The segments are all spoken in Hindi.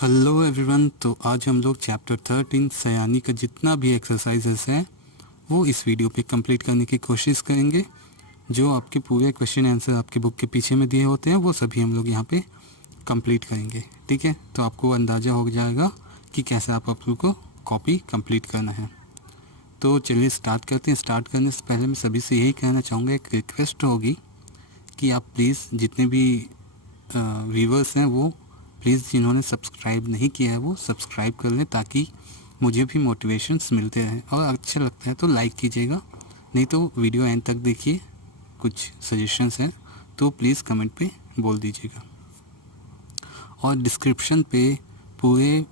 Hello everyone. तो आज हम लोग चैप्टर 13 सयानी का जितना भी एक्सरसाइजेस हैं वो इस वीडियो पे कंप्लीट करने की कोशिश करेंगे। जो आपके पूरे क्वेश्चन आंसर आपके बुक के पीछे में दिए होते हैं वो सभी हम लोग यहाँ पे कंप्लीट करेंगे। ठीक है, तो आपको अंदाज़ा हो जाएगा कि कैसे आप लोग को कॉपी कंप्लीट करना है। तो चलिए स्टार्ट करते हैं। स्टार्ट करने से पहले मैं सभी से यही कहना चाहूँगा, एक रिक्वेस्ट होगी कि आप प्लीज़ जितने भी व्यूवर्स हैं वो प्लीज़ जिन्होंने सब्सक्राइब नहीं किया है वो सब्सक्राइब कर लें, ताकि मुझे भी मोटिवेशंस मिलते रहें। और अच्छा लगता है तो लाइक कीजिएगा, नहीं तो वीडियो एंड तक देखिए। कुछ सजेशंस हैं तो प्लीज़ कमेंट पे बोल दीजिएगा। और डिस्क्रिप्शन पे पूरे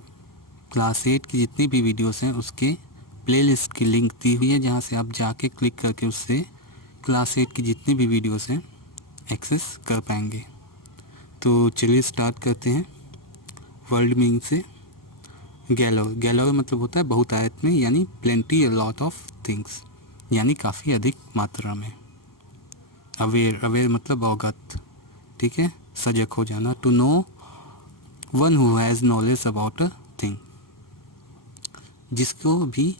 क्लास 8 की जितनी भी वीडियोस हैं उसके प्लेलिस्ट की लिंक दी हुई है, जहाँ से आप जाके क्लिक करके उससे क्लास 8 की जितनी भी वीडियोस हैं एक्सेस कर पाएंगे। तो चलिए स्टार्ट करते हैं। वर्ल्ड मीनिंग से गैलोर। गैलोर मतलब होता है बहुतायत में, यानी plenty a lot of things, यानी काफ़ी अधिक मात्रा में। अवेयर, अवेयर मतलब अवगत, ठीक है, सजग हो जाना। To know, one who has knowledge about a thing, जिसको भी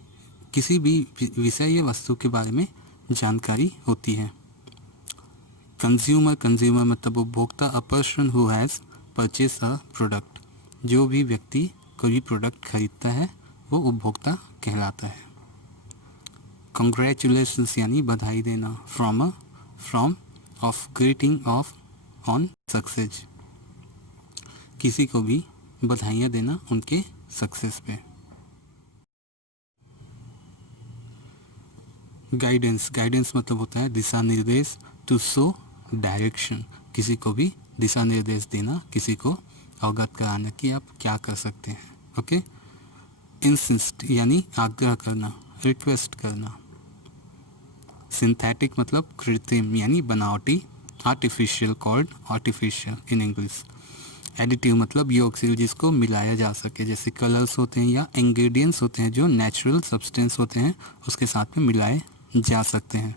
किसी भी विषय या वस्तु के बारे में जानकारी होती है। कंज्यूमर, कंज्यूमर मतलब उपभोक्ता। A person who has purchase a product, जो भी व्यक्ति कोई प्रोडक्ट खरीदता है वो उपभोक्ता कहलाता है। कंग्रेचुलेशंस यानी बधाई देना। From of greeting of on success, किसी को भी बधाइयाँ देना उनके सक्सेस पे। गाइडेंस, गाइडेंस मतलब होता है दिशा निर्देश। टू शो डायरेक्शन, किसी को भी दिशा निर्देश देना, किसी को अवगत कराना कि आप क्या कर सकते हैं। ओके। इंसिस्ट यानी आग्रह करना, रिक्वेस्ट करना। सिंथेटिक मतलब कृत्रिम यानी बनावटी, artificial called artificial in English. Additive मतलब योगशील, जिसको मिलाया जा सके, जैसे कलर्स होते हैं या इंग्रेडिएंट्स होते हैं जो नेचुरल सब्सटेंस होते हैं उसके साथ में मिलाए जा सकते हैं।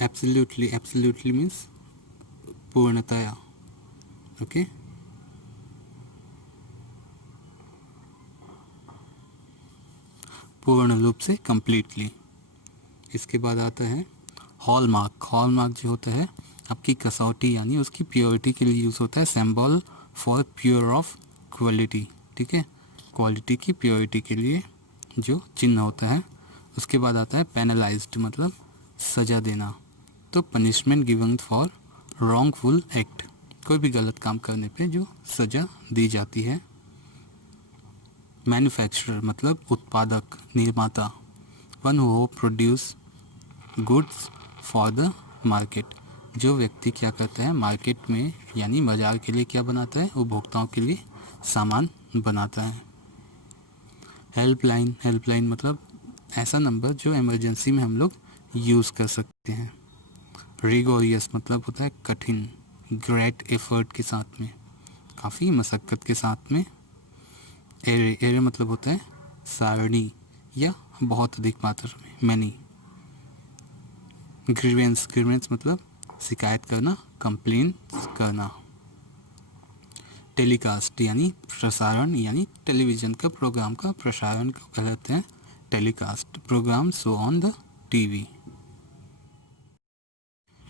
एब्सोल्युटली, एब्सोल्युटली मीन्स पूर्णतया। ओके। पूर्ण रूप से, कंप्लीटली। इसके बाद आता है हॉलमार्क। हॉलमार्क जो होता है आपकी कसौटी यानी उसकी प्योरिटी के लिए यूज़ होता है। Symbol for pure of quality, ठीक है, क्वालिटी की प्योरिटी के लिए जो चिन्ह होता है। उसके बाद आता है पेनलाइज्ड मतलब सज़ा देना। तो punishment given for wrongful act, कोई भी गलत काम करने पे जो सज़ा दी जाती है। मैन्युफैक्चरर मतलब उत्पादक, निर्माता। One who produce goods for the market, जो व्यक्ति क्या करता है मार्केट में यानी बाज़ार के लिए क्या बनाता है, उपभोक्ताओं के लिए सामान बनाता है। हेल्पलाइन, हेल्पलाइन मतलब ऐसा नंबर जो इमरजेंसी में हम लोग यूज़ कर सकते हैं। रिगोरियस मतलब होता है कठिन, ग्रेट एफर्ट के साथ में, काफ़ी मशक्क़त के साथ में। एरे, एरे मतलब होता है सारणी या बहुत अधिक मात्रा में, मैनी। ग्रीवेंस, ग्रीवेंस मतलब शिकायत करना, कंप्लेन करना। टेलीकास्ट यानी प्रसारण, यानी टेलीविज़न का प्रोग्राम का प्रसारण को कहते हैं telecast. Program show on the TV.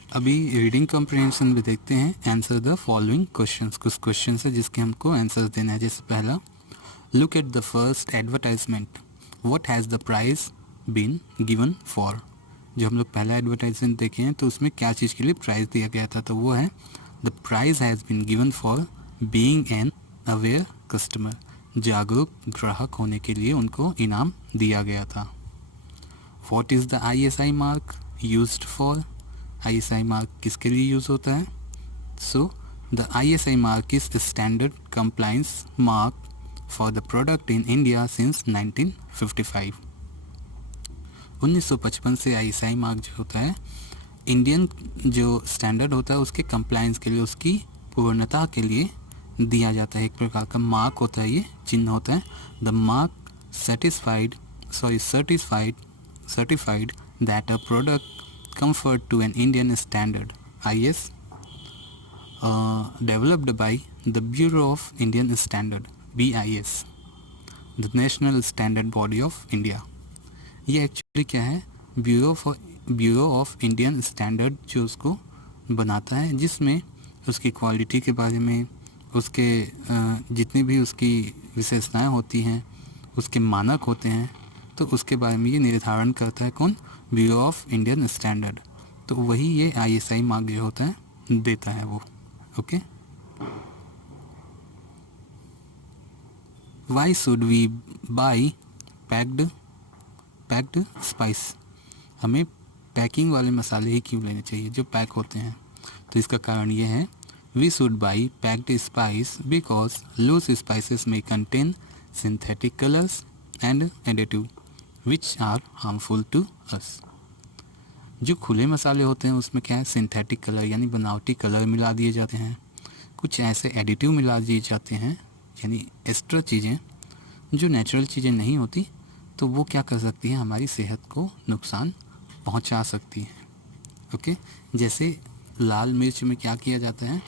अभी रीडिंग कॉम्प्रिहेंशन भी देखते हैं। आंसर द फॉलोइंग क्वेश्चंस, कुछ क्वेश्चन है जिसके हमको आंसर देना है। जैसे पहला, look at the first advertisement, what has the prize been given for. जो हम लोग पहला एडवर्टाइजमेंट देखे हैं तो उसमें क्या चीज़ के लिए प्राइज़ दिया गया था, तो वो है the prize has been given for being an aware customer, जागरूक ग्राहक होने के लिए उनको इनाम दिया गया था। What is the ISI mark used for, ISI mark किसके लिए यूज़ होता है। So the ISI mark is standard compliance mark for the product in India since 1955। 1955 से ISI मार्क जो होता है इंडियन जो स्टैंडर्ड होता है उसके कंप्लायंस के लिए, उसकी पूर्णता के लिए दिया जाता है। एक प्रकार का मार्क होता है, ये चिन्ह होता है। The mark certified that a product comfort to an Indian standard, developed by the bureau of Indian standard BIS, the national standard body of India. ये एक्चुअली क्या है, ब्यूरो ऑफ इंडियन स्टैंडर्ड जो उसको बनाता है, जिसमें उसकी क्वालिटी के बारे में, उसके जितनी भी उसकी विशेषताएं होती हैं, उसके मानक होते हैं, तो उसके बारे में ये निर्धारण करता है कौन, ब्यूरो ऑफ इंडियन स्टैंडर्ड। तो वही ये ISI मार्क जो होता है देता है वो। Okay, why should we buy packed spice, हमें पैकिंग वाले मसाले ही क्यों लेने चाहिए जो पैक होते हैं? तो इसका कारण ये है, we should buy packed spice because loose spices में contain synthetic colours and additive which are harmful to us. जो खुले मसाले होते हैं उसमें क्या है, सिंथेटिक कलर यानी बनावटी कलर मिला दिए जाते हैं, कुछ ऐसे एडिटिव मिला दिए जाते हैं यानी एक्स्ट्रा चीज़ें जो नेचुरल चीज़ें नहीं होती, तो वो क्या कर सकती हैं, हमारी सेहत को नुकसान पहुंचा सकती हैं। ओके, जैसे लाल मिर्च में क्या किया जाता है,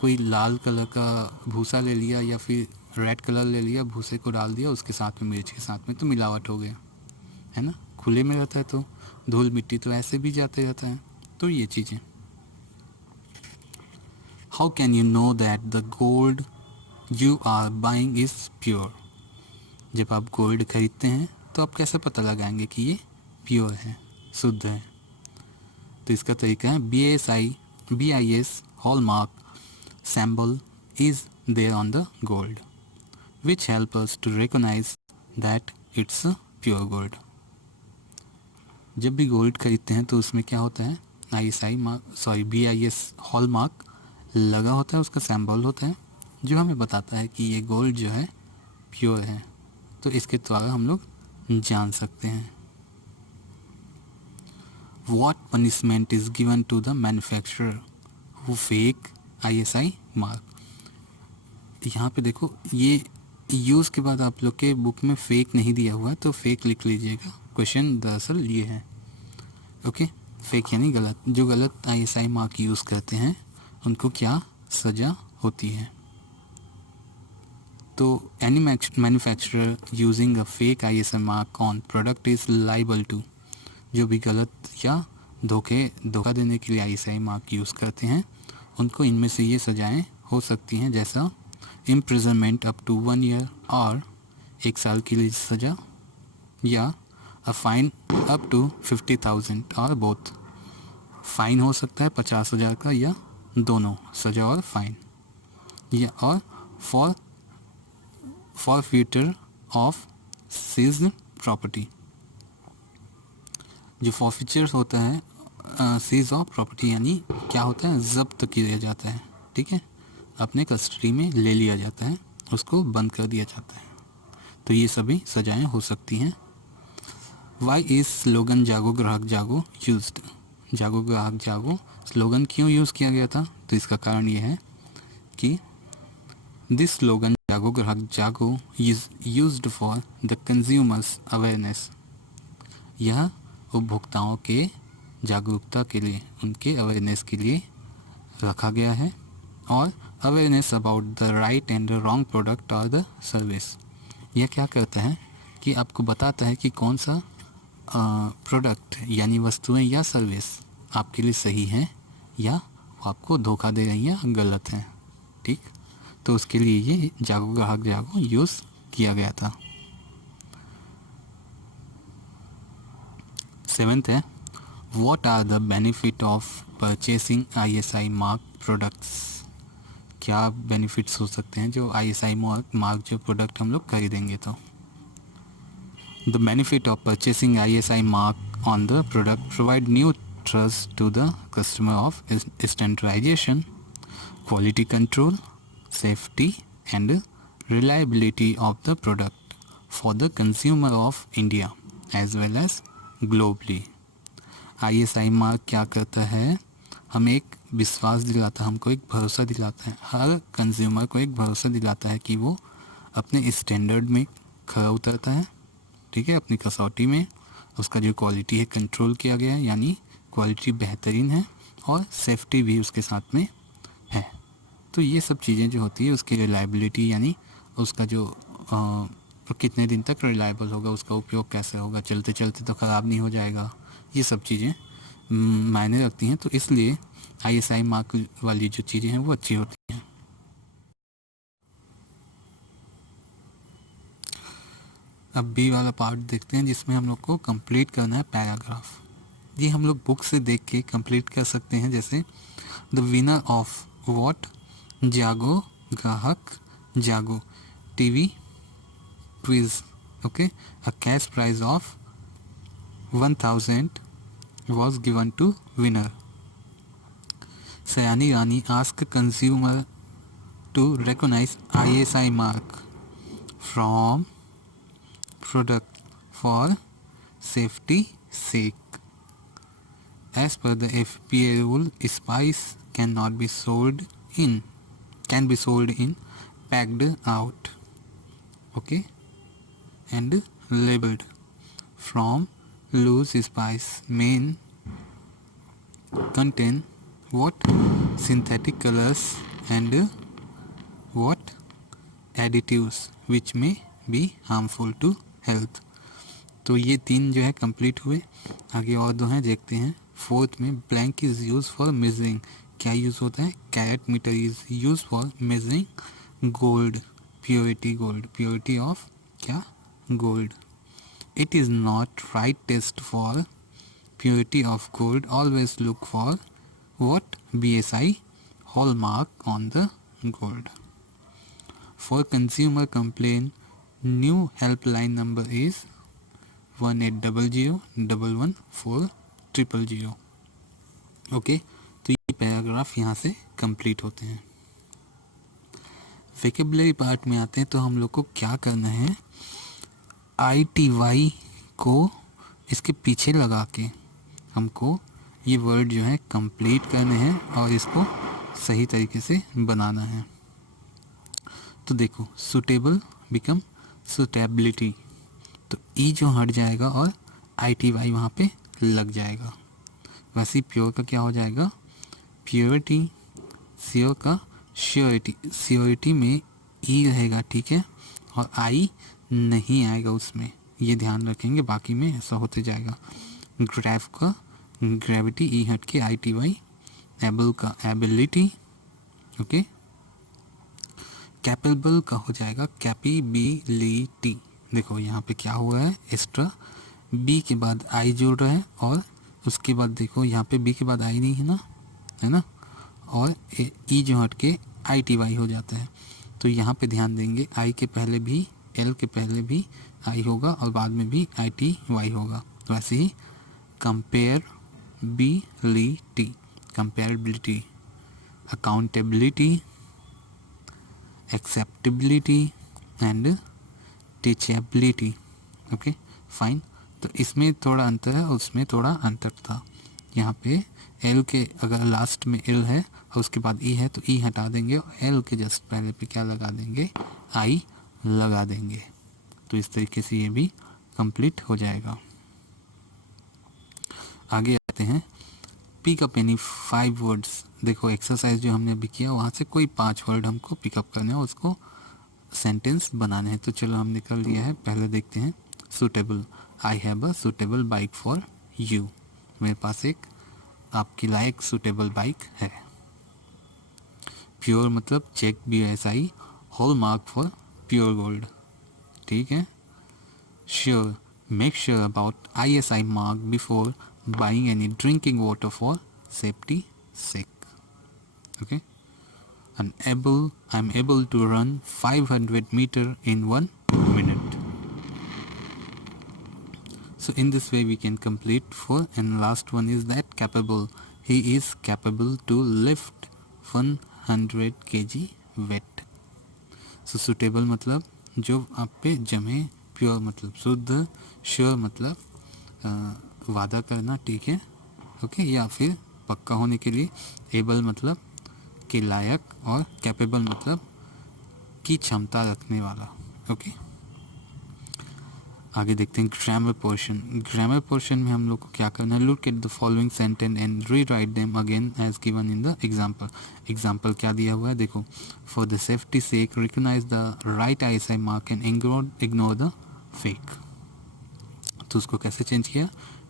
कोई लाल कलर का भूसा ले लिया या फिर रेड कलर ले लिया, भूसे को डाल दिया उसके साथ में, मिर्च के साथ में, तो मिलावट हो गया, है ना। खुले में रहता है तो धूल मिट्टी तो ऐसे भी जाते रहता है। तो ये चीज़ें, how can you know that the gold you are buying is pure, जब आप गोल्ड खरीदते हैं तो आप कैसे पता लगाएंगे कि ये प्योर है, शुद्ध है? तो इसका तरीका है, BIS hallmark symbol is there on the gold which help us to recognize that it's a pure gold। जब भी गोल्ड खरीदते हैं तो उसमें क्या होता है, BIS हॉलमार्क लगा होता है, उसका सिंबल होता है जो हमें बताता है कि ये गोल्ड जो है प्योर है। तो इसके द्वारा हम लोग जान सकते हैं। What punishment is given to the manufacturer who fake ISI mark? यहाँ पे देखो, ये यूज़ के बाद आप लोग के बुक में फेक नहीं दिया हुआ है तो फेक लिख लीजिएगा। क्वेश्चन दरअसल ये है। ओके, फेक यानी गलत, जो गलत ISI मार्क यूज़ करते हैं उनको क्या सज़ा होती है? तो any manufacturer using a fake ISI mark on product is liable to, जो भी गलत या धोखा देने के लिए ISI मार्क यूज़ करते हैं उनको इनमें से ये सजाएं हो सकती हैं, जैसा इम्प्रिजनमेंट अप टू 1 ईयर और 1 साल की लिए सज़ा, या अ फाइन अप टू 50,000 और बोथ, फाइन हो सकता है 50,000 का या दोनों, सज़ा और फाइन, या और for future of seized property, जो फॉरफीचर होता है सीज ऑफ प्रॉपर्टी यानी क्या होता है, जब्त किया जाता है, ठीक है, अपने कस्टडी में ले लिया जाता है, उसको बंद कर दिया जाता है। तो ये सभी सजाएं हो सकती हैं। वाई इज स्लोगन जागो ग्राहक जागो यूज्ड, जागो ग्राहक जागो स्लोगन क्यों यूज़ किया गया था? तो इसका कारण ये है कि दिस स्लोगन जागो ग्राहक जागो is used for the consumers awareness, यह उपभोक्ताओं के जागरूकता के लिए, उनके अवेयरनेस के लिए रखा गया है, और awareness about the right and the wrong product और द सर्विस, यह क्या करता है कि आपको बताता है कि कौन सा प्रोडक्ट यानी वस्तुएं या सर्विस आपके लिए सही है या वो आपको धोखा दे रही है, गलत है, ठीक। तो उसके लिए ये जागो ग्राहक जागो यूज़ किया गया था। 7th है, what are the benefit of purchasing ISI mark products, क्या बेनिफिट्स हो सकते हैं जो ISI मार्क जो प्रोडक्ट हम लोग खरीदेंगे तो? The benefit of purchasing ISI mark on the product provide new trust to the customer of standardization, quality control, safety and reliability of the product for the consumer of India as well as globally। ISI mark क्या करता है, हमें एक विश्वास दिलाता है, हमको एक भरोसा दिलाता है, हर कंज्यूमर को एक भरोसा दिलाता है कि वो अपने स्टैंडर्ड में खरा उतरता है, ठीक है, अपनी कसौटी में उसका जो क्वालिटी है कंट्रोल किया गया है, यानी क्वालिटी बेहतरीन है, और सेफ्टी भी उसके साथ में तो ये सब चीज़ें जो होती है उसकी रिलायबिलिटी यानी उसका जो कितने दिन तक रिलायबल होगा, उसका उपयोग कैसे होगा, चलते चलते तो ख़राब नहीं हो जाएगा, ये सब चीज़ें मायने रखती हैं। तो इसलिए ISI मार्क वाली जो चीज़ें हैं वो अच्छी होती हैं। अब बी वाला पार्ट देखते हैं जिसमें हम लोग को कंप्लीट करना है पैराग्राफ। ये हम लोग बुक से देख के कंप्लीट कर सकते हैं। जैसे द विनर ऑफ वॉट, जागो, ग्राहक जागो, TV quiz, okay, a cash prize of 1000 was given to winner. Sayani Rani asked consumer to recognize ISI mark from product for safety sake. As per the FPA rule, spice cannot be sold in packed out, okay, and labeled. From loose spice main contain what synthetic colors and what additives which may be harmful to health. तो ये 3 जो है कंप्लीट हुए। आगे और 2 हैं, देखते हैं। फोर्थ में blank is use for measuring. क्या यूज़ होता है? Carat meter is use for measuring gold purity, gold purity of क्या? Gold. It is not right test for purity of gold. Always look for what? BSI hallmark on the gold. For consumer complaint, new helpline number is 1800-114-000. Okay, तो ये पैराग्राफ यहाँ से कंप्लीट होते हैं। वेकेबलरी पार्ट में आते हैं तो हम लोग को क्या करना है? ITY को इसके पीछे लगा के हमको ये वर्ड जो है कंप्लीट करने हैं और इसको सही तरीके से बनाना है। तो देखो, सुटेबल बिकम सुटेबिलिटी, तो ई जो हट जाएगा और ITY वहाँ पे लग जाएगा। वैसे ही प्योर का क्या हो जाएगा? प्योरिटी। श्योर का श्योरिटी, श्योरिटी में ई रहेगा, ठीक है, और आई नहीं आएगा उसमें, ये ध्यान रखेंगे, बाकी में ऐसा होते जाएगा। ग्रेव का ग्रेविटी, ई हट के ITY। एबल का एबिलिटी, ओके। कैपेबल का हो जाएगा कैपेबिलिटी। देखो यहाँ पे क्या हुआ है? एक्स्ट्रा बी के बाद आई जुड़ रहा है और उसके बाद देखो यहाँ पे बी के बाद आई नहीं है ना, है ना, और ई जो हट के ITY हो जाता है। तो यहाँ पे ध्यान देंगे, आई के पहले भी, एल के पहले भी आई होगा और बाद में भी ITY होगा। तो ऐसे ही comparability, comparability, accountability, acceptability and teachability. Okay fine. तो इसमें थोड़ा अंतर है, उसमें थोड़ा अंतर था। यहाँ पे एल के अगर लास्ट में एल है और उसके बाद ई है तो ई हटा देंगे और एल के जस्ट पहले पे क्या लगा देंगे? आई लगा देंगे। तो इस तरीके से ये भी कंप्लीट हो जाएगा। आगे आते हैं, पिक अप एनी 5 वर्ड्स। देखो एक्सरसाइज जो हमने अभी किया वहाँ से कोई 5 वर्ड हमको पिकअप करने हैं, उसको सेंटेंस बनाने हैं। तो चलो हमने कर लिया है। पहले देखते हैं suitable. I have a suitable bike for you. मेरे पास एक आपकी लायक सूटेबल बाइक है। प्योर मतलब check BSI, hallmark for pure gold, ठीक है। Sure, make sure about ISI mark before buying any drinking water for safety sake, okay. I'm able to run 500 meter in 1 minute. So in this way we can complete 4, and last one is that capable. He is capable to lift 100 kg weight. So suitable मतलब जो आप पे जमे, प्योर मतलब शुद्ध, श्योर मतलब वादा करना, ठीक है, ओके, या फिर पक्का होने के लिए, एबल मतलब के लायक, और कैपेबल मतलब की क्षमता रखने वाला, ओके। आगे देखते हैं ग्रामर पोर्शन। ग्रामर पोर्शन में हम लोग को क्या करना है, look at the following sentence and rewrite them again as given in the example. Example क्या दिया हुआ है देखो, for the safety sake recognise the right ISI mark and ignore the fake. तो उसको कैसे चेंज किया,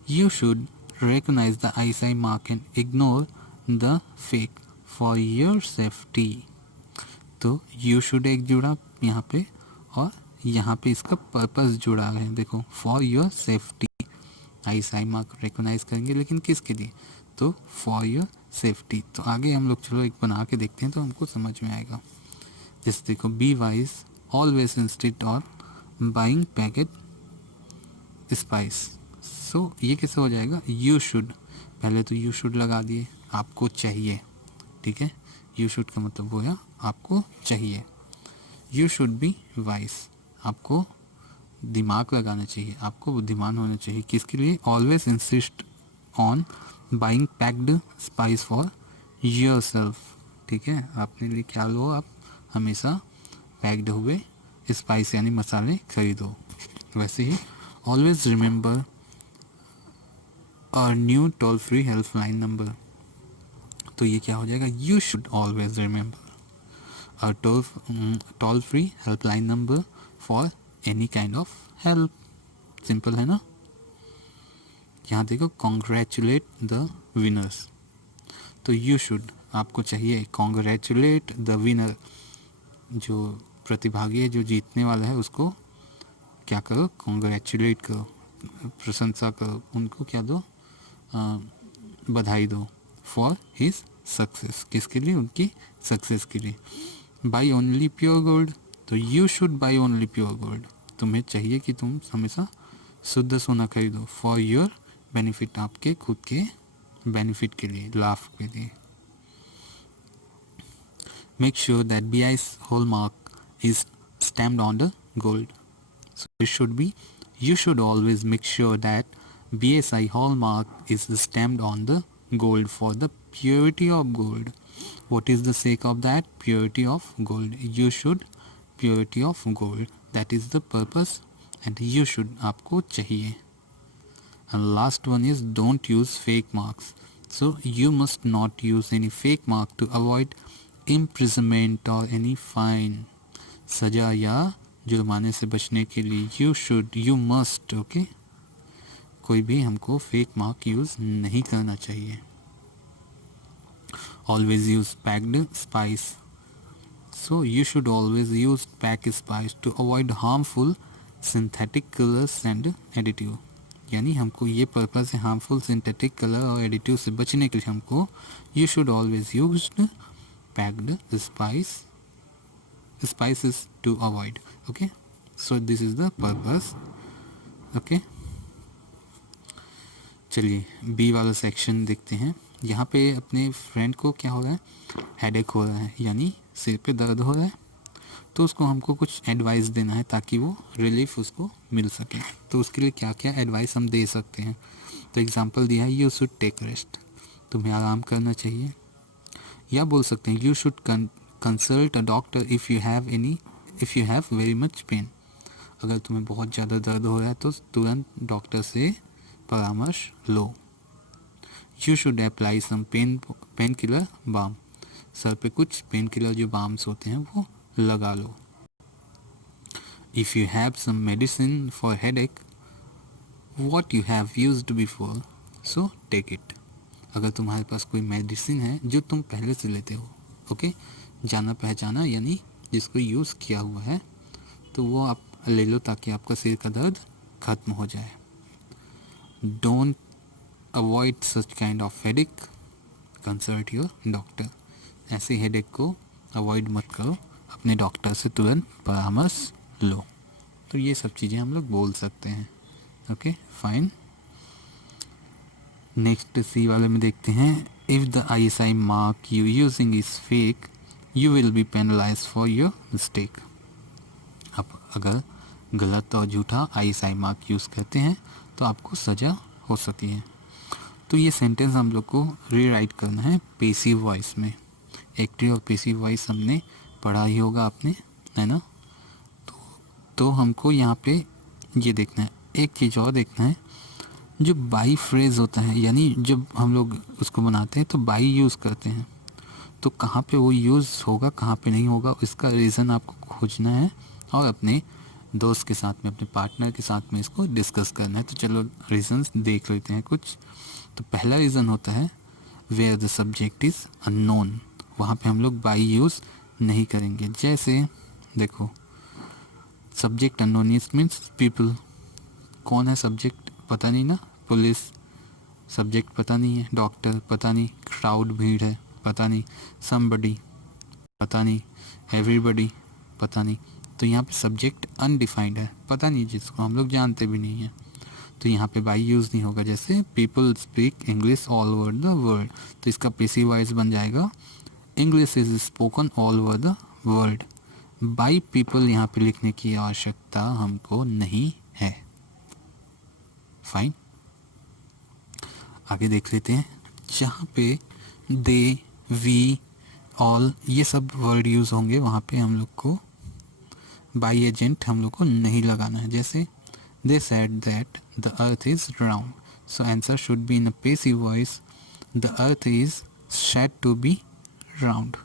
you should recognise the ISI mark and ignore the fake for your safety. तो यू शुड एक जुड़ा यहाँ पे, और यहाँ पे इसका पर्पस जुड़ा है देखो, for your safety. ISI mark recognise करेंगे लेकिन किसके लिए, तो फॉर योर सेफ्टी। तो आगे हम लोग चलो एक बना के देखते हैं तो हमको समझ में आएगा। जैसे देखो, बी वाइज ऑलवेज इंस्टेड और बाइंग पैकेट स्पाइस। सो ये कैसे हो जाएगा, यू शुड, पहले तो यू शुड लगा दिए, आपको चाहिए, ठीक है। यू शुड का मतलब होगा आपको चाहिए। यू शुड बी वाइज, आपको दिमाग लगाना चाहिए, आपको बुद्धिमान होना चाहिए। किसके लिए, always insist on buying packed spice for yourself, ठीक है। अपने लिए क्या लो, आप हमेशा पैक्ड हुए स्पाइस यानी मसाले खरीदो। वैसे ही ऑलवेज रिमेंबर और new toll free helpline number. तो ये क्या हो जाएगा, you should always remember a toll free helpline number for any kind of help। Simple है ना। यहाँ देखो, कॉन्ग्रेचुलेट द विनर्स। तो यू शुड, आपको चाहिए कॉन्ग्रेचुलेट द विनर, जो प्रतिभागी है, जो जीतने वाला है, उसको क्या करो, कॉन्ग्रेचुलेट करो, प्रशंसा करो, उनको क्या दो, बधाई दो, फॉर हिज सक्सेस, किसके लिए, उनकी सक्सेस के लिए। बाई ओनली प्योर गोल्ड, तो you should by only pure gold, तुम्हें चाहिए कि तुम हमेशा शुद्ध सोना खरीदो, फॉर योर बेनिफिट, आपके खुद के बेनिफिट के लिए, लाभ के लिए। Make sure that BI's hallmark is stamped on the gold, so it should be, you should always make sure that BSI hallmark is stamped on the gold for the purity of gold। What is the sake of that, purity of gold, you should purity of gold, that is the purpose, and you should आपको चाहिए। And last one is don't use fake marks, so you must not use any fake mark to avoid imprisonment or any fine। सजा या जुर्माने से बचने के लिए you should, you must, okay, कोई भी हमको फेक मार्क यूज़ नहीं करना चाहिए। Always use packed spice, so you should always use packed spice to avoid harmful synthetic colors and additive। यानी हमको ये पर्पस है, हार्मफुल सिंथेटिक कलर और एडिटिव से बचने के लिए हमको you should always use packed spices to avoid. Okay, so this is the purpose. Okay, चलिए बी वाला सेक्शन देखते हैं। यहाँ पे अपने फ्रेंड को क्या हो रहा है, हेडेक हो रहा है, यानी सिर पे दर्द हो रहा है, तो उसको हमको कुछ एडवाइस देना है ताकि वो रिलीफ उसको मिल सके। तो उसके लिए क्या क्या एडवाइस हम दे सकते हैं, तो एग्जांपल दिया है, यू शुड टेक रेस्ट, तुम्हें आराम करना चाहिए। या बोल सकते हैं you should consult a doctor if you have very much pain. अगर तुम्हें बहुत ज़्यादा दर्द हो रहा है तो तुरंत डॉक्टर से परामर्श लो। You should apply some painkiller balm, सर पे कुछ पेन किलर जो बाम्स होते हैं वो लगा लो। If you have some medicine for headache what you have used before, so take it. अगर तुम्हारे पास कोई मेडिसिन है जो तुम पहले से लेते हो, ओके, जाना पहचाना यानी जिसको यूज़ किया हुआ है, तो वो आप ले लो ताकि आपका सिर का दर्द खत्म हो जाए। Don't avoid such kind of headache, consult your doctor. ऐसे हेडेक को अवॉइड मत करो, अपने डॉक्टर से तुरंत परामर्श लो। तो ये सब चीज़ें हम लोग बोल सकते हैं। Okay fine. नेक्स्ट सी वाले में देखते हैं, if the ISI mark you using is fake you will be penalise for your mistake. आप अगर गलत और झूठा ISI मार्क यूज़ करते हैं तो आपको सज़ा हो सकती है। तो ये सेंटेंस हम लोग को रीराइट करना है पेसिव वॉइस में। एक्टिव और पेसिव वॉइस हमने पढ़ा ही होगा आपने, है ना। तो हमको यहाँ पे ये देखना है। एक चीज़ और देखना है, जो बाई फ्रेज होता है, यानी जब हम लोग उसको बनाते हैं तो बाई यूज़ करते हैं, तो कहाँ पे वो यूज़ होगा कहाँ पे नहीं होगा, इसका रीज़न आपको खोजना है और अपने दोस्त के साथ में, अपने पार्टनर के साथ में इसको डिस्कस करना है। तो चलो रीज़न्स देख लेते हैं कुछ। तो पहला रीज़न होता है where the subject is unknown, वहाँ पे हम लोग बाई यूज़ नहीं करेंगे। जैसे देखो, सब्जेक्ट अननोन मीन्स पीपल, कौन है सब्जेक्ट पता नहीं ना, पुलिस सब्जेक्ट पता नहीं है, डॉक्टर पता नहीं, क्राउड भीड़ है पता नहीं, समबडी पता नहीं, एवरीबडी पता नहीं। तो यहाँ पे सब्जेक्ट अनडिफाइंड है, पता नहीं, जिसको हम लोग जानते भी नहीं हैं, तो यहाँ पे बाई यूज़ नहीं होगा। जैसे people speak English all over the world, तो इसका पेसिव वॉइस बन जाएगा English is spoken all over the world. By people यहाँ पे लिखने की आवश्यकता हमको नहीं है। फाइन, आगे देख लेते हैं। जहाँ पे दे, वी, ऑल ये सब वर्ड यूज़ होंगे वहाँ पे हम लोग को बाई एजेंट हम लोग को नहीं लगाना है। जैसे they said that the earth is round, so answer should be in a passive voice, the earth is said to be round.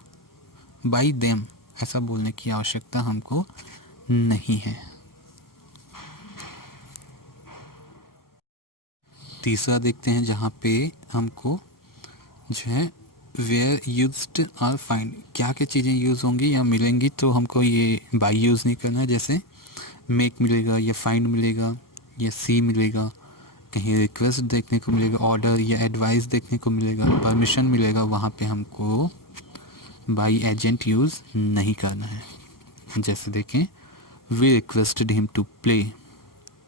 By them ऐसा बोलने की आवश्यकता हमको नहीं है। तीसरा देखते हैं, जहाँ पे हमको जो है वेयर यूज्ड आर फाइंड, क्या क्या चीज़ें यूज़ होंगी या मिलेंगी, तो हमको ये बाई यूज़ नहीं करना है। जैसे मेक मिलेगा या फाइंड मिलेगा या सी मिलेगा, कहीं रिक्वेस्ट देखने को मिलेगा, ऑर्डर या एडवाइस देखने को मिलेगा, परमिशन मिलेगा, वहाँ पे हमको बाई एजेंट यूज़ नहीं करना है। जैसे देखें, we requested him to play,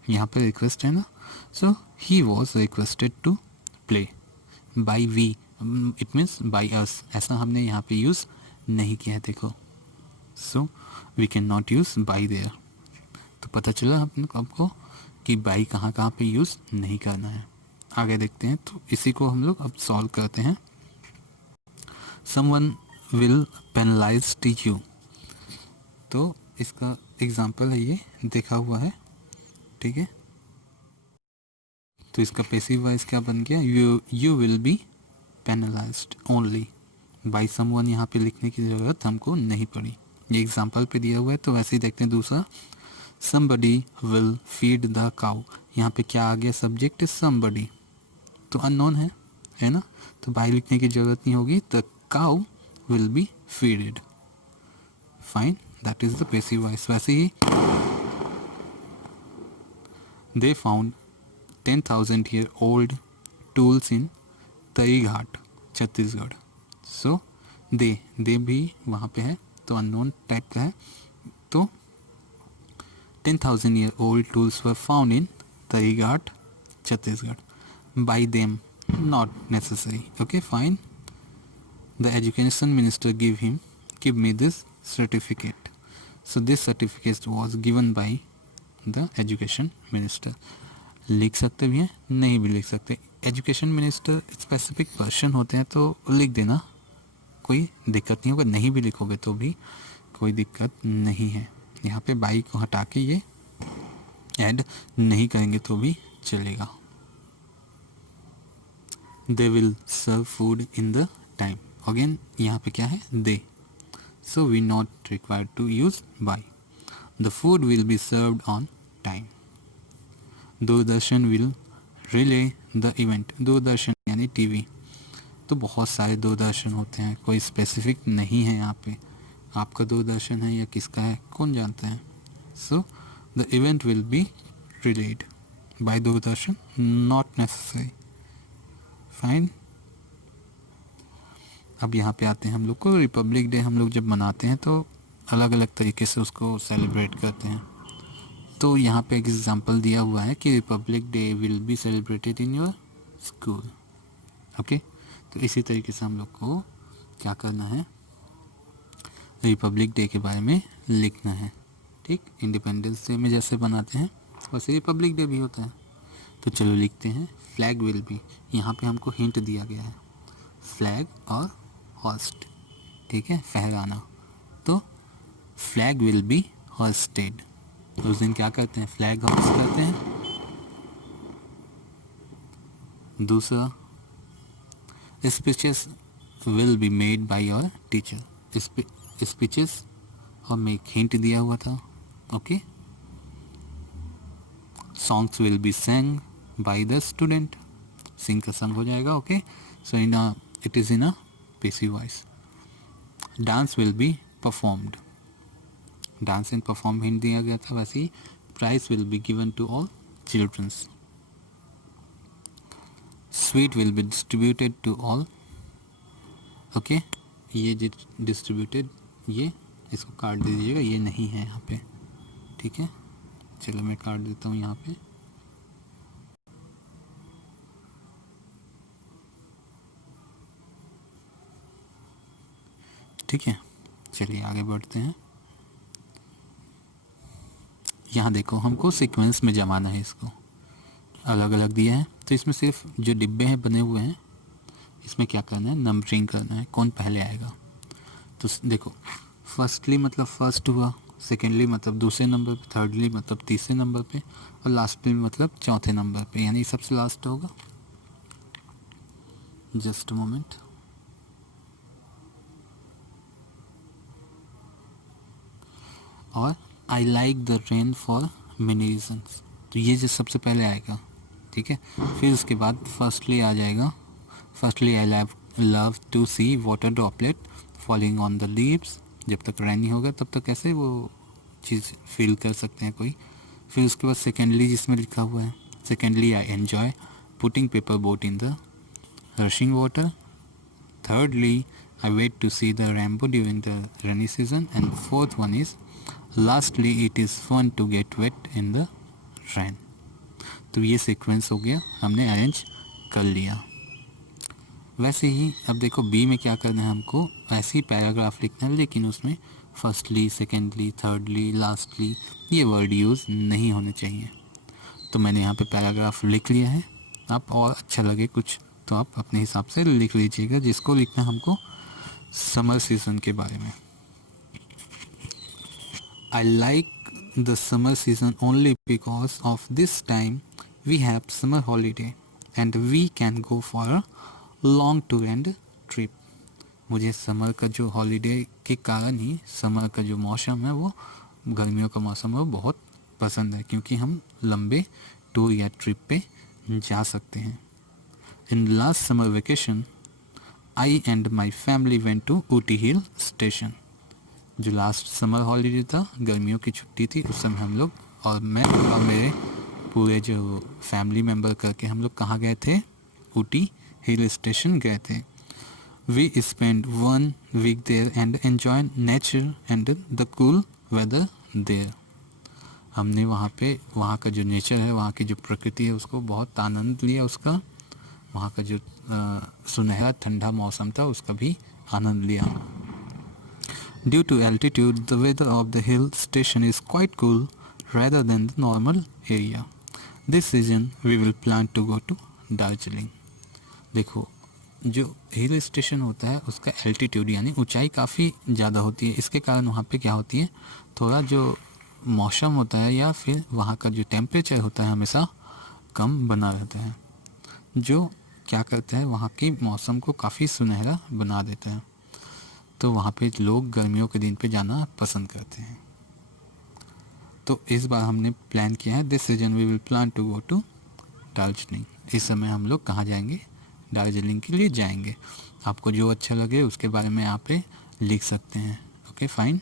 यहाँ पे रिक्वेस्ट है ना, so he was requested to play. By we it means by us, ऐसा हमने यहाँ पे यूज़ नहीं किया है, देखो। So we can not use by there. तो पता चला आपको कि बाई कहाँ कहाँ पे यूज़ नहीं करना है। आगे देखते हैं, तो इसी को हम लोग अब सॉल्व करते हैं। समवन विल पेनलाइज यू, तो इसका एग्जाम्पल है, ये देखा हुआ है, ठीक है। तो इसका पैसिव वॉइस क्या बन गया, you will be penalised only. By someone यहाँ पे लिखने की ज़रूरत हमको नहीं पड़ी, ये एग्जाम्पल पे दिया हुआ है। तो वैसे ही देखते हैं दूसरा, somebody will feed the cow, यहाँ पे क्या आ गया, सब्जेक्ट इज somebody, तो अननोन है ना, तो बाई लिखने की ज़रूरत नहीं होगी, the cow will be feeded. Fine, that is the passive voice. वैसे ही they found 10,000 year old tools in Tai Ghat Chhattisgarh. सो दे भी वहाँ पे है, तो अननोन टाइप का है। तो 10,000 year old tools were found in Tarighat, Chhattisgarh. By them, not necessary. Okay, fine. The education minister give me this certificate. So this certificate was given by the education minister. लिख सकते भी हैं, नहीं भी लिख सकते। एजुकेशन मिनिस्टर स्पेसिफिक पर्सन होते हैं, तो लिख देना, कोई दिक्कत नहीं होगा। नहीं भी लिखोगे तो भी कोई दिक्कत नहीं है। यहाँ पे बाई को हटा के ये ऐड नहीं करेंगे तो भी चलेगा। They will serve food in the time, again यहाँ पे क्या है, they, so we not required to use by. The food will be served on time. Doordarshan will relay the event, Doordarshan यानी टीवी, तो बहुत सारे दूरदर्शन होते हैं, कोई स्पेसिफिक नहीं है यहाँ पे, आपका दूरदर्शन है या किसका है कौन जानता है। So the event will be relayed by Doordarshan, not necessary. Fine, अब यहाँ पे आते हैं हम लोग को, रिपब्लिक डे हम लोग जब मनाते हैं तो अलग अलग तरीके से उसको सेलिब्रेट करते हैं। तो यहाँ पे एक एग्जांपल दिया हुआ है कि Republic day will be celebrated in your school. Okay, तो इसी तरीके से हम लोग को क्या करना है, रिपब्लिक डे के बारे में लिखना है। ठीक, इंडिपेंडेंस डे में जैसे बनाते हैं वैसे रिपब्लिक डे भी होता है। तो चलो लिखते हैं, फ्लैग विल बी, यहाँ पे हमको हिंट दिया गया है, फ्लैग और हॉस्ट, ठीक है, फहराना। तो फ्लैग विल बी हॉस्टेड, उस दिन क्या करते हैं, फ्लैग होस्ट करते हैं। दूसरा, speeches will be made by your teacher. Speeches और में एक हिंट दिया हुआ था। Okay, songs will be sang by the student. Sing का संग हो जाएगा। Okay, so in it is in a passive voice. Dance will be performed. Dance and perform hint दिया गया था। वैसे ही prize will be given to all childrens. Sweet will be distributed to all. Okay, ये डिस्ट्रीब्यूटेड, ये इसको काट दीजिएगा, ये नहीं है यहाँ पे। ठीक है, चलो मैं काट देता हूँ यहाँ पे। ठीक है, चलिए आगे बढ़ते हैं। यहाँ देखो, हमको सीक्वेंस में जमाना है, इसको अलग अलग दिया है। तो इसमें सिर्फ जो डिब्बे हैं बने हुए हैं, इसमें क्या करना है, नंबरिंग करना है, कौन पहले आएगा। तो देखो, फर्स्टली मतलब फर्स्ट हुआ, सेकेंडली मतलब दूसरे नंबर पे, थर्डली मतलब तीसरे नंबर पे, और लास्टली मतलब चौथे नंबर पे, यानी सबसे लास्ट होगा। Just moment. और I like the rain for many reasons, तो ये जो सबसे पहले आएगा। ठीक है, फिर उसके बाद फर्स्टली आ जाएगा, firstly I love to see water droplet falling on the leaves. जब तक रेनी होगा तब तक कैसे वो चीज़ फील कर सकते हैं कोई। फिर उसके बाद सेकेंडली जिसमें लिखा हुआ है, secondly I enjoy putting paper boat in the rushing water. Thirdly, I wait to see the rainbow during the rainy season. And fourth one is, lastly, it is fun to get wet in the rain. तो ये सीक्वेंस हो गया, हमने अरेंज कर लिया। वैसे ही अब देखो बी में क्या करना है, हमको ऐसे ही पैराग्राफ लिखना है, लेकिन उसमें फर्स्टली, सेकेंडली, थर्डली, लास्टली ये वर्ड यूज़ नहीं होने चाहिए। तो मैंने यहाँ पे पैराग्राफ लिख लिया है। आप और अच्छा लगे कुछ तो आप अपने हिसाब से लिख लीजिएगा, जिसको लिखना हमको समर सीज़न के बारे में। I like the summer season only because of this time we have summer holiday and we can go for a long tour and trip. मुझे समर का जो हॉलीडे के कारण ही समर का जो मौसम है, वो गर्मियों का मौसम है, वो बहुत पसंद है, क्योंकि हम लंबे टूर या ट्रिप पे जा सकते हैं। In last summer vacation, I and my family went to Ooty Hill Station. जो लास्ट समर हॉलीडे था, गर्मियों की छुट्टी थी, उस समय हम लोग और मैं और मेरे पूरे जो फैमिली मेम्बर करके हम लोग कहाँ गए थे, ऊटी हिल स्टेशन गए थे। We spend 1 week there and enjoy nature and the cool weather there. हमने वहाँ पे वहाँ का जो नेचर है, वहाँ की जो प्रकृति है, उसको बहुत आनंद लिया, उसका वहाँ का जो सुनहरा ठंडा मौसम था उसका भी आनंद लिया। Due to altitude the weather of the hill station is quite cool rather than the normal area. This season we will plan to go to Darjeeling. देखो, जो हिल स्टेशन होता है उसका एल्टीट्यूड यानी ऊंचाई काफ़ी ज़्यादा होती है, इसके कारण वहाँ पे क्या होती है, थोड़ा जो मौसम होता है या फिर वहाँ का जो टेम्परेचर होता है हमेशा कम बना रहता है, जो क्या करता है वहाँ की मौसम को काफ़ी सुनहरा बना देता है। तो वहाँ पे लोग गर्मियों के दिन पे जाना पसंद करते हैं। तो इस बार हमने प्लान किया है, this season we will plan to go to Darjeeling. इस समय हम लोग कहाँ जाएंगे, दार्जिलिंग के लिए जाएंगे। आपको जो अच्छा लगे उसके बारे में यहाँ पे लिख सकते हैं। Okay fine.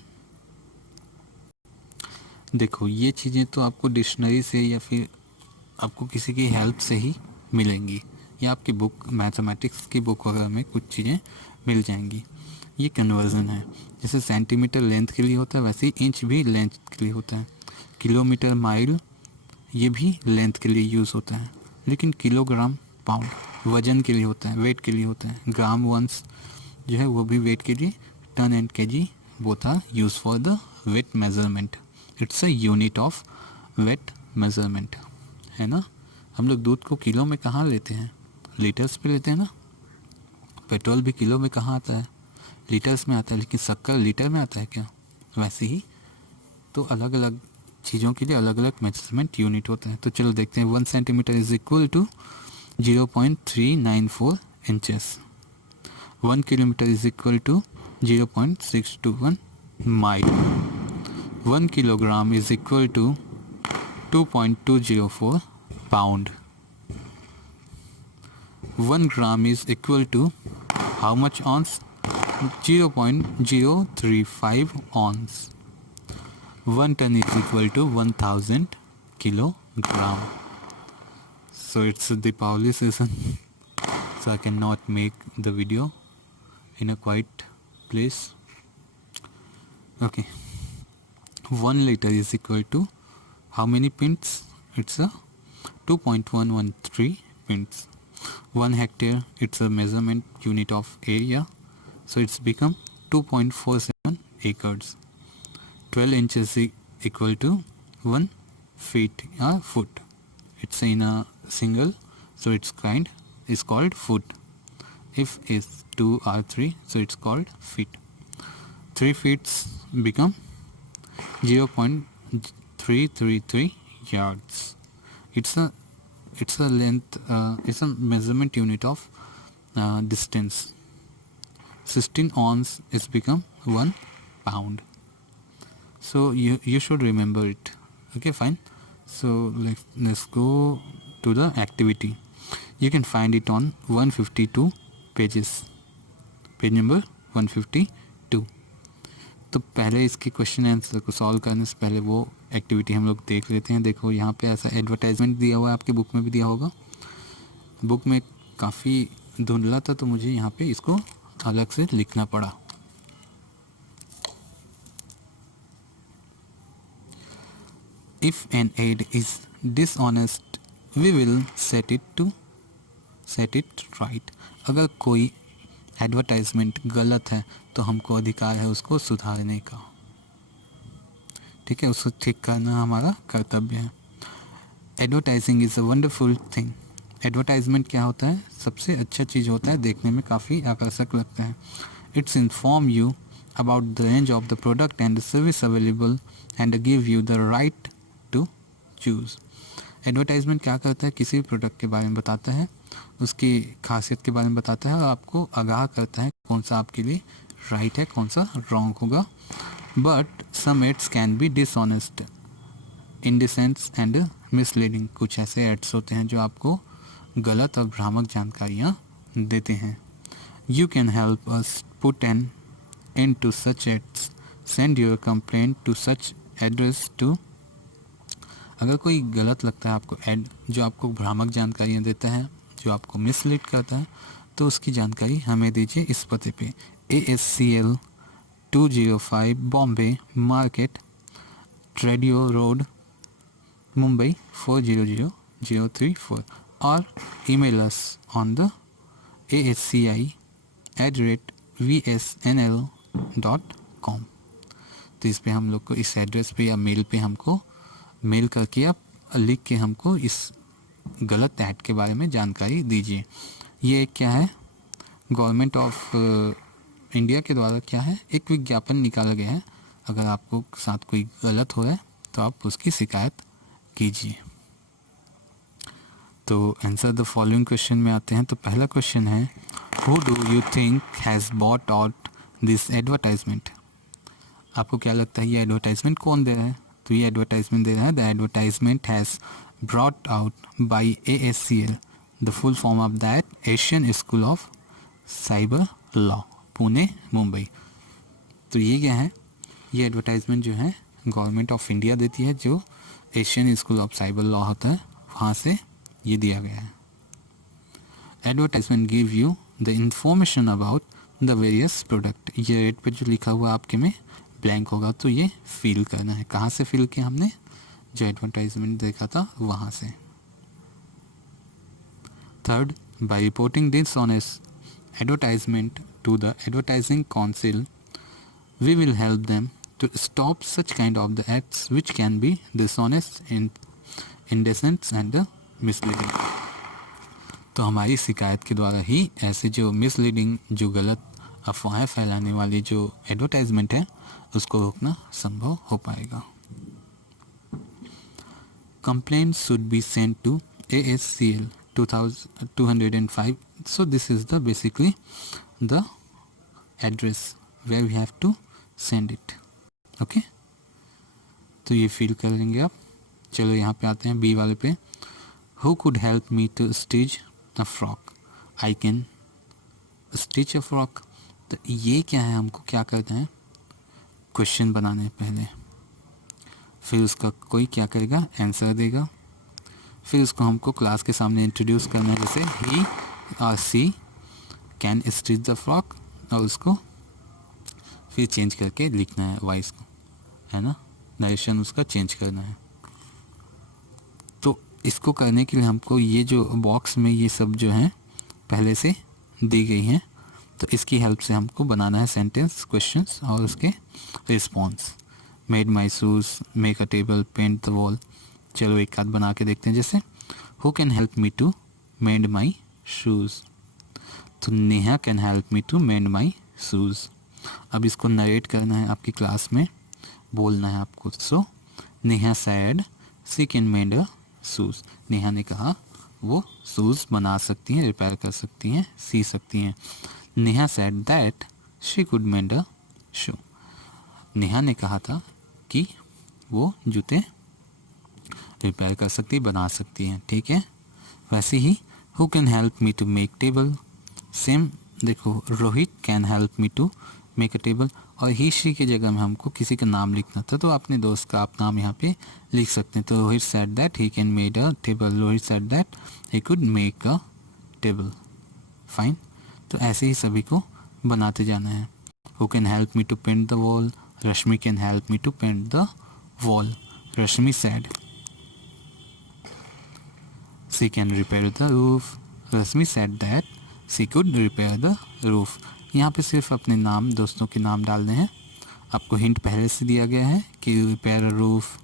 देखो, ये चीज़ें तो आपको डिक्शनरी से या फिर आपको किसी की हेल्प से ही मिलेंगी, या आपकी बुक, मैथमेटिक्स की बुक वगैरह में कुछ चीज़ें मिल जाएंगी। ये कन्वर्जन है, जैसे सेंटीमीटर लेंथ के लिए होता है, वैसे ही इंच भी लेंथ के लिए होता है। किलोमीटर, माइल, ये भी लेंथ के लिए यूज़ होता है। लेकिन किलोग्राम, पाउंड वज़न के लिए होता है, वेट के लिए होता है। ग्राम वंस जो है वो भी वेट के लिए। Ton and KG both are use for the weight measurement. It's a unit of weight measurement, है ना। हम लोग दूध को किलो में कहाँ लेते हैं, लीटर्स पे लेते हैं ना। पेट्रोल भी किलो में कहाँ आता है, लीटर्स में आता है। लेकिन शक्कर लीटर में आता है क्या, वैसे ही तो अलग अलग चीज़ों के लिए अलग अलग मेजरमेंट यूनिट होते हैं। तो चलो देखते हैं। 1 centimetre is equal to 0.394 inches. 1 kilometre is equal to 0.621 mile. 1 kilogram is equal to 2.204 pound. 1 gram is equal to how much ounce? 0.035 ounce. 1 ton is equal to 1000 kilogram. So it's the Pauli season, so I cannot make the video in a quiet place. Okay. 1 liter is equal to how many pints? It's a 2.113 pints. 1 hectare, it's a measurement unit of area, so it's become 2.47 acres. 12 inches equal to 1 feet or foot. It's in a single, so it's called foot. If it's 2 or 3, so it's called feet. 3 feet become 0.333 yards. It's a length, it's a measurement unit of distance. 16 ounce is become 1 pound. So you should remember it. Okay, fine. So let's go to the activity. You can find it on 152 pages. Page number 152. तो पहले इसके क्वेश्चन आंसर को सॉल्व करने से पहले वो एक्टिविटी हम लोग देख लेते हैं। देखो यहाँ पे ऐसा एडवर्टाइजमेंट दिया हुआ है, आपके बुक में भी दिया होगा। बुक में काफ़ी धुंधला था तो मुझे यहाँ पे इसको अलग से लिखना पड़ा। If an ad is dishonest, we will set it right. अगर कोई एडवर्टाइजमेंट गलत है तो हमको अधिकार है उसको सुधारने का। ठीक है, उसको ठीक करना हमारा कर्तव्य है। Advertising is a wonderful thing. Advertisement क्या होता है? सबसे अच्छा चीज़ होता है, देखने में काफ़ी आकर्षक लगता है। It's inform you about the range of the product and the service available and give you the right to choose. Advertisement क्या करता है? किसी भी प्रोडक्ट के बारे में बताता है, उसकी खासियत के बारे में बताता है और आपको आगाह करता है कौन सा आपके लिए राइट है, कौन सा रॉन्ग होगा। But some ads can be dishonest, indecents and misleading. कुछ ऐसे एड्स होते हैं जो आपको गलत और भ्रामक जानकारियाँ देते हैं। You can help us put an end to such ads, send your complaint to such address too. अगर कोई गलत लगता है आपको ऐड जो आपको भ्रामक जानकारियाँ देता है, जो आपको मिसलीड करता है, तो उसकी जानकारी हमें दीजिए इस पते पे ASCL 205 Bombay market, radio road, Mumbai 400034, और email us on the asci@vsnl.com। तो इस पे हम लोग को इस एड्रेस पे या मेल पे हमको मेल करके आप लिख के हमको इस गलत ऐड के बारे में जानकारी दीजिए। ये क्या है? गवर्नमेंट ऑफ इंडिया के द्वारा क्या है, एक विज्ञापन निकाला गया है। अगर आपको साथ कोई गलत हो है तो आप उसकी शिकायत कीजिए। तो आंसर द फॉलोइंग क्वेश्चन में आते हैं। तो पहला क्वेश्चन है, who do you think has bot out this advertisement? आपको क्या लगता है ये एडवर्टाइजमेंट कौन दे रहा है? तो ये एडवर्टाइजमेंट दे रहा है, the advertisement has brought out by ASCL, the full form of that Asian school of cyber law, Pune Mumbai. तो ये क्या है? ये एडवर्टाइजमेंट जो है गवर्नमेंट ऑफ इंडिया देती है, जो Asian school of cyber law होता है वहाँ से ये दिया गया है। Advertisement give you the information about the various product. ये रेड पे जो लिखा हुआ आपके में ब्लैंक होगा, तो ये फिल करना है। कहाँ से फिल किया हमने? जो एडवर्टाइजमेंट देखा था वहाँ से। Third, by reporting dishonest advertisement to the advertising council, we will help them to stop such kind of the acts which can be dishonest, indecent and misleading। तो हमारी शिकायत के द्वारा ही ऐसे जो मिसलीडिंग, जो गलत अफवाहें फैलाने वाली जो एडवर्टाइजमेंट है उसको रोकना संभव हो पाएगा। complaint should be sent to ASCL 2205. So this is the basically the address where we have to send it. Okay तो ये फिल कर लेंगे आप. चलो यहाँ पे आते हैं बी वाले पे. Who could help me to stitch the frock. I can stitch a frock. तो ये क्या है, हमको क्या करना है, क्वेश्चन बनाने हैं पहले, फिर उसका कोई क्या करेगा, आंसर देगा, फिर उसको हमको क्लास के सामने इंट्रोड्यूस करना है, जैसे ही और सी कैन स्टिच द फ्रॉक, और उसको फिर चेंज करके लिखना है वॉइस को, है ना, नरेशन उसका चेंज करना है. तो इसको करने के लिए हमको ये जो बॉक्स में ये सब जो है पहले से दी गई हैं, तो इसकी हेल्प से हमको बनाना है सेंटेंस, क्वेश्चंस और उसके response. Made my shoes, make a table, paint the wall. चलो एक आध बना के देखते हैं. जैसे who can help me to made my shoes. तो Neha can help me to made my shoes. अब इसको नरेट करना है आपकी क्लास में, बोलना है आपको. So Neha said she can made a shoes. Neha ने कहा वो शूज़ बना सकती हैं, रिपेयर कर सकती हैं, सी सकती हैं. Neha said that she could made a shoe. Neha ने कहा था कि वो जूते रिपेयर कर सकती, बना सकती हैं. ठीक है. वैसे ही who can help me to make table. Same देखो, Rohit can help me to make a table, और ही शी की जगह में हमको किसी का नाम लिखना था, तो अपने दोस्त का आप नाम यहाँ पे लिख सकते हैं. तो Rohit said that he can made a table. Rohit said that he could make a table. Fine. तो ऐसे ही सभी को बनाते जाना है. Who can help me to paint the wall. Rashmi can help me to paint the wall. Rashmi said she can repair the roof. Rashmi said that she could repair the roof. यहाँ पे सिर्फ अपने नाम, दोस्तों के नाम डालने हैं. आपको हिंट पहले से दिया गया है कि repair a roof,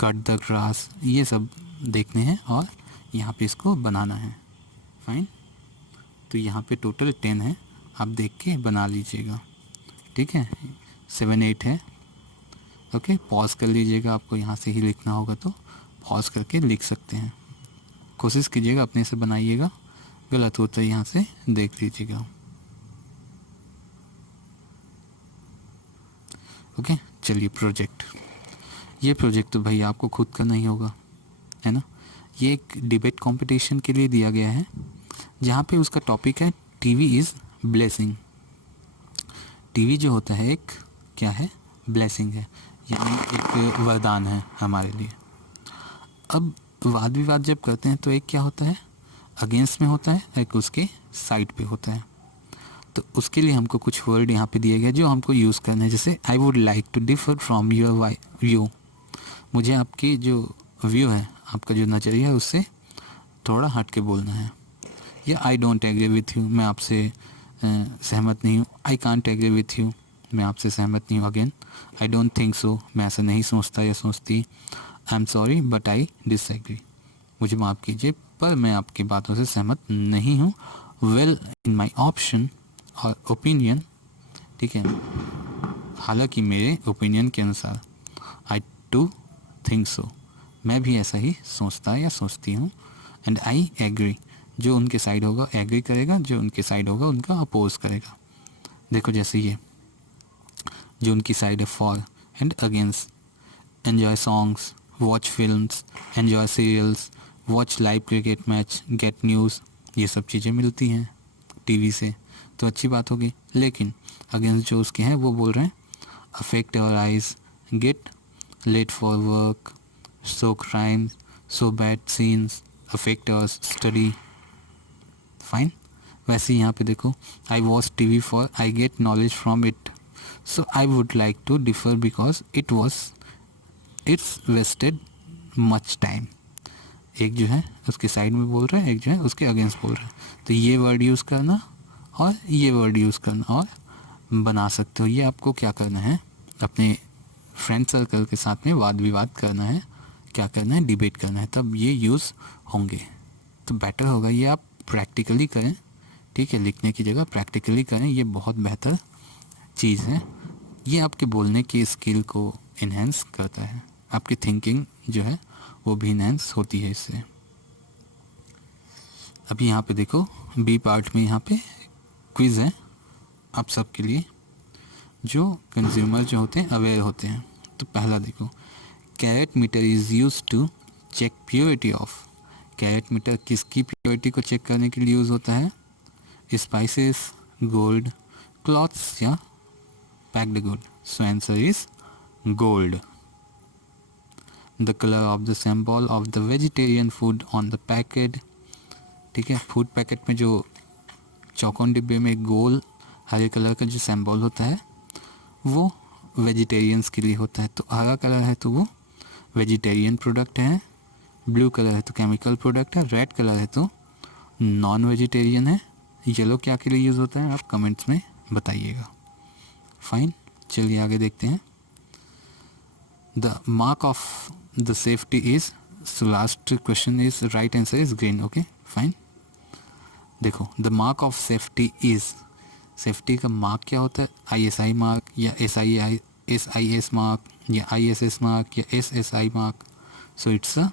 cut the grass, ये सब देखने हैं और यहाँ पे इसको बनाना है. फाइन. तो यहाँ पे टोटल 10 है, आप देख के बना लीजिएगा. ठीक है. 7 8 है. ओके. पॉज कर लीजिएगा, आपको यहाँ से ही लिखना होगा तो पॉज करके लिख सकते हैं. कोशिश कीजिएगा अपने से बनाइएगा, गलत होता है यहाँ से देख लीजिएगा. ओके. चलिए प्रोजेक्ट. ये प्रोजेक्ट तो भाई आपको खुद करना ही होगा, है ना. ये एक डिबेट कंपटीशन के लिए दिया गया है, जहाँ पे उसका टॉपिक है टीवी इज़ ब्लेसिंग. टीवी जो होता है एक क्या है, ब्लेसिंग है, यानी एक वरदान है हमारे लिए. अब वाद विवाद जब करते हैं तो एक क्या होता है, अगेंस्ट में होता है, एक उसके साइड पे होता है. तो उसके लिए हमको कुछ वर्ड यहाँ पे दिए गए जो हमको यूज़ करना है. जैसे I would like to differ from your view. मुझे आपकी जो व्यू है, आपका जो नज़रिया है, उससे थोड़ा हट के बोलना है. या I don't agree with you, मैं आपसे सहमत नहीं हूँ. I can't agree with you, मैं आपसे सहमत नहीं हूँ. Again I don't think so, मैं ऐसा नहीं सोचता या सोचती. I am sorry but I disagree, मुझे माफ़ कीजिए पर मैं आपकी बातों से सहमत नहीं हूँ. वेल इन माई ऑप्शन और ओपिनियन. ठीक है. हालांकि मेरे ओपिनियन के अनुसार. आई टू थिंक सो, मैं भी ऐसा ही सोचता या सोचती हूँ. एंड आई एग्री, जो उनके साइड होगा एग्री करेगा, जो उनके साइड होगा उनका अपोज करेगा. देखो जैसे ये जो उनकी साइड है, for and against. Enjoy songs, watch films, enjoy serials, watch live cricket match, get news, ये सब चीज़ें मिलती हैं टीवी से, तो अच्छी बात होगी. लेकिन अगेंस्ट जो उसके हैं वो बोल रहे हैं affect our eyes, get late for work, so crime, so bad scenes, affect our study. Fine. वैसे यहाँ पे देखो, I watch TV for I get knowledge from it. So I would like to differ because it's wasted much time. एक जो है उसके साइड में बोल रहा है, एक जो है उसके अगेंस्ट बोल रहा है. तो ये वर्ड यूज़ करना और ये वर्ड यूज़ करना और बना सकते हो. ये आपको क्या करना है, अपने फ्रेंड सर्कल के साथ में वाद विवाद करना है, क्या करना है, डिबेट करना है, तब ये यूज़ होंगे. तो बेटर होगा ये आप प्रैक्टिकली करें. ठीक है. लिखने की जगह प्रैक्टिकली करें, ये बहुत बेहतर चीज़ है. ये आपके बोलने की स्किल को इन्हेंस करता है, आपकी थिंकिंग जो है वो भी इनहेंस होती है इससे। अभी यहाँ पे देखो बी पार्ट में यहाँ पे क्विज़ है आप सबके लिए, जो कंज्यूमर जो होते हैं अवेयर होते हैं। तो पहला देखो, carat meter is use to check purity of. Carat meter किसकी प्योरिटी को चेक करने के लिए यूज़ होता है? स्पाइसेस, गोल्ड, क्लॉथ्स या packed good. So answer is gold. The colour of the symbol of the vegetarian food on the packet. ठीक है, फूड पैकेट में जो चौकोन डिब्बे में गोल हरे कलर का जो सिंबल होता है वो वेजिटेरियंस के लिए होता है। तो हरा कलर है तो वो वेजिटेरियन प्रोडक्ट है, ब्लू कलर है तो केमिकल प्रोडक्ट है, रेड कलर है तो नॉन वेजिटेरियन है, येलो क्या के लिए यूज़ होता है आप कमेंट्स में बताइएगा। फाइन, चलिए आगे देखते हैं। The mark of the safety is, so last question is right answer is green. Okay fine. देखो the mark of safety is, safety का मार्क क्या होता है? ISI मार्क या SIS मार्क या ISS मार्क या SSI mark. So it's a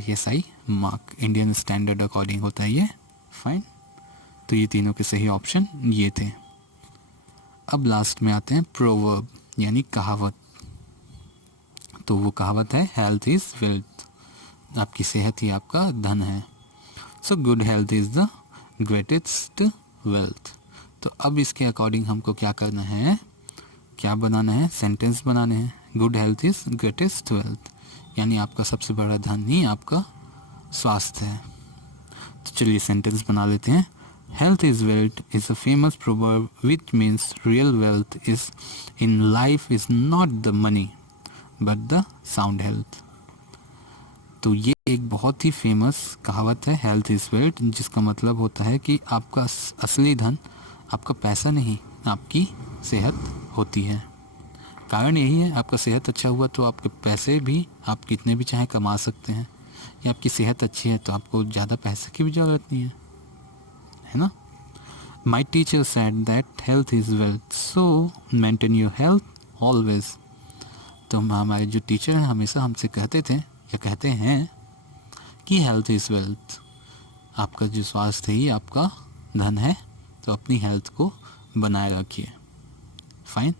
ISI mark, Indian standard according होता है ये। फाइन, तो ये तीनों के सही ऑप्शन ये थे। अब लास्ट में आते हैं प्रोवर्ब यानी कहावत। तो वो कहावत है हेल्थ इज़ वेल्थ, आपकी सेहत ही आपका धन है। So good health is the greatest wealth. तो अब इसके अकॉर्डिंग हमको क्या करना है, क्या बनाना है, सेंटेंस बनाने हैं। Good health is greatest wealth, यानी आपका सबसे बड़ा धन ही आपका स्वास्थ्य है। तो चलिए सेंटेंस बना लेते हैं। Health is wealth is a famous proverb which means real wealth is in life is not the money but the sound health. तो ये एक बहुत ही फेमस कहावत है, हेल्थ इज़ वेल्थ, जिसका मतलब होता है कि आपका असली धन आपका पैसा नहीं, आपकी सेहत होती है। कारण यही है, आपका सेहत अच्छा हुआ तो आपके पैसे भी आप कितने भी चाहे कमा सकते हैं, या आपकी सेहत अच्छी है तो आपको ज़्यादा पैसे की भी ज़रूरत नहीं है ना। My teacher said that health is wealth, so maintain your health always. तो हमारे जो टीचर हैं हमेशा हमसे कहते थे या कहते हैं कि हेल्थ इज़ वेल्थ, आपका जो स्वास्थ्य ही आपका धन है, तो अपनी हेल्थ को बनाए रखिए। फाइन,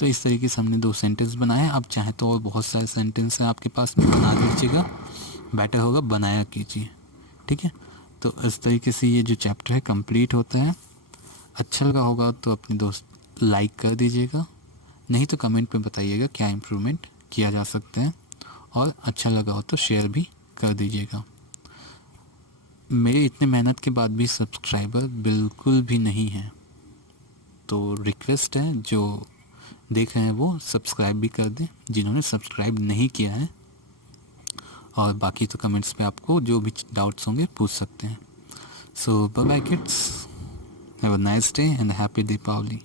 तो इस तरीके से हमने 2 सेंटेंस बनाए। अब चाहे तो और बहुत सारे सेंटेंस हैं आपके पास में, बना लीजिएगा, बेटर होगा बनाया कीजिए। ठीक है, तो इस तरीके से ये जो चैप्टर है कंप्लीट होता है। अच्छा लगा होगा तो अपने दोस्त लाइक कर दीजिएगा, नहीं तो कमेंट में बताइएगा क्या इम्प्रूवमेंट किया जा सकता है, और अच्छा लगा हो तो शेयर भी कर दीजिएगा। मेरे इतने मेहनत के बाद भी सब्सक्राइबर बिल्कुल भी नहीं है, तो रिक्वेस्ट है जो देख रहे हैं वो सब्सक्राइब भी कर दें, जिन्होंने सब्सक्राइब नहीं किया है। और बाकी तो कमेंट्स पे आपको जो भी डाउट्स होंगे पूछ सकते हैं। So bye bye kids, have a nice day and happy Deepawali.